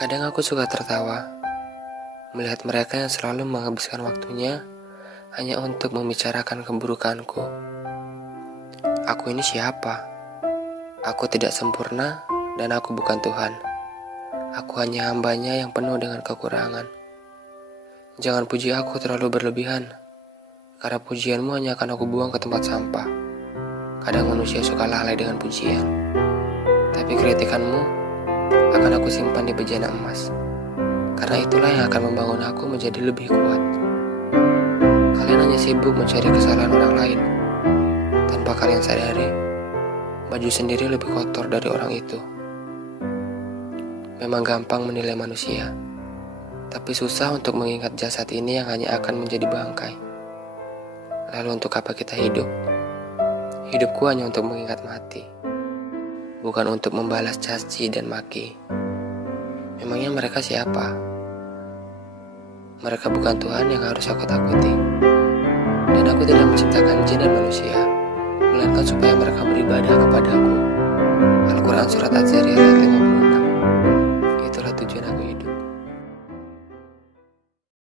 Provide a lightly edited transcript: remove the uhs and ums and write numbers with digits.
Kadang aku suka tertawa melihat mereka yang selalu menghabiskan waktunya hanya untuk membicarakan keburukanku. Aku ini siapa? Aku tidak sempurna dan aku bukan Tuhan. Aku hanya hambanya yang penuh dengan kekurangan. Jangan puji aku terlalu berlebihan, karena pujianmu hanya akan aku buang ke tempat sampah. Kadang manusia suka lalai dengan pujian, tapi kritikanmu akan aku simpan di bejana emas, karena itulah yang akan membangun aku menjadi lebih kuat. Kalian hanya sibuk mencari kesalahan orang lain, tanpa kalian sadari, baju sendiri lebih kotor dari orang itu. Memang gampang menilai manusia, tapi susah untuk mengingat jasad ini yang hanya akan menjadi bangkai. Lalu untuk apa kita hidup? Hidupku hanya untuk mengingat mati, bukan untuk membalas caci dan maki. Memangnya mereka siapa? Mereka bukan Tuhan yang harus aku takuti. Dan aku tidak menciptakan jin dan manusia, melainkan supaya mereka beribadah kepadaku. Al-Quran Surat Az-Zariyat ayat 50.